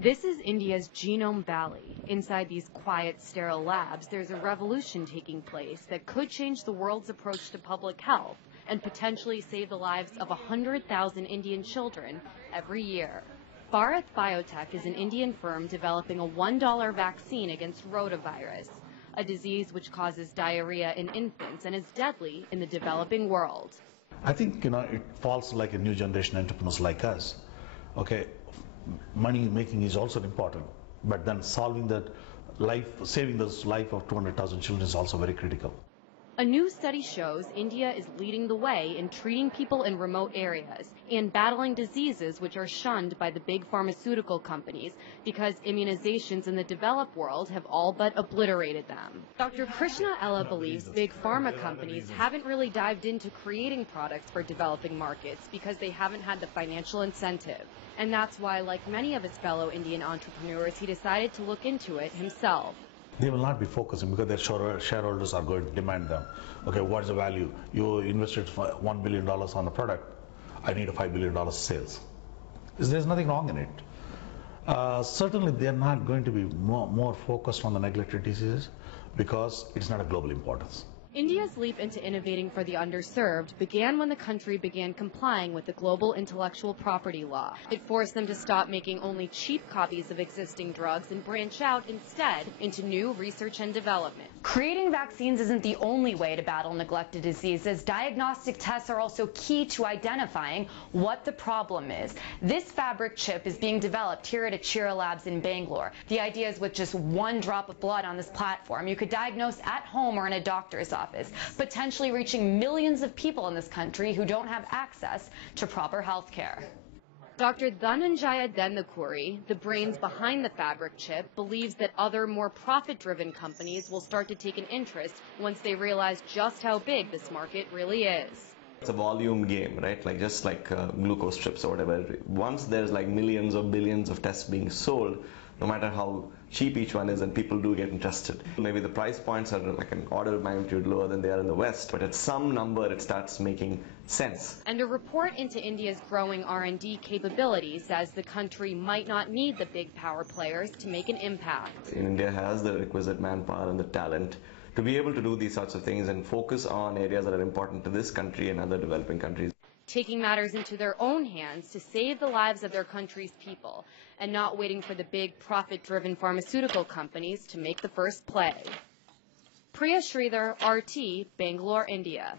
This is India's Genome Valley. Inside these quiet, sterile labs, there's a revolution taking place that could change the world's approach to public health and potentially save the lives of 100,000 Indian children every year. Bharat Biotech is an Indian firm developing a $1 vaccine against rotavirus, a disease which causes diarrhea in infants and is deadly in the developing world. I think, it falls like a new generation entrepreneurs like us. Okay, money making is also important, but then saving the life of 200,000 children is also very critical. A new study shows India is leading the way in treating people in remote areas and battling diseases which are shunned by the big pharmaceutical companies because immunizations in the developed world have all but obliterated them. Dr. Krishna Ella believes big pharma companies haven't really dived into creating products for developing markets because they haven't had the financial incentive. And that's why, like many of his fellow Indian entrepreneurs, he decided to look into it himself. They will not be focusing because their shareholders are going to demand them. Okay, what's the value? You invested $1 billion on the product. I need a $5 billion sales. There's nothing wrong in it. Certainly, they're not going to be more focused on the neglected diseases because it's not a global importance. India's leap into innovating for the underserved began when the country began complying with the global intellectual property law. It forced them to stop making only cheap copies of existing drugs and branch out instead into new research and development. Creating vaccines isn't the only way to battle neglected diseases. Diagnostic tests are also key to identifying what the problem is. This fabric chip is being developed here at Achira Labs in Bangalore. The idea is with just one drop of blood on this platform, you could diagnose at home or in a doctor's office, potentially reaching millions of people in this country who don't have access to proper health care. Dr. Dhananjaya Dendakuri, the brains behind the fabric chip, believes that other more profit-driven companies will start to take an interest once they realize just how big this market really is. It's a volume game, right? Just like glucose strips or whatever. Once there's like millions or billions of tests being sold, no matter how cheap each one is, and people do get interested. Maybe the price points are like an order of magnitude lower than they are in the West, but at some number it starts making sense. And a report into India's growing R&D capabilities says the country might not need the big power players to make an impact. India has the requisite manpower and the talent to be able to do these sorts of things and focus on areas that are important to this country and other developing countries. Taking matters into their own hands to save the lives of their country's people and not waiting for the big profit-driven pharmaceutical companies to make the first play. Priya Sridhar, RT, Bangalore, India.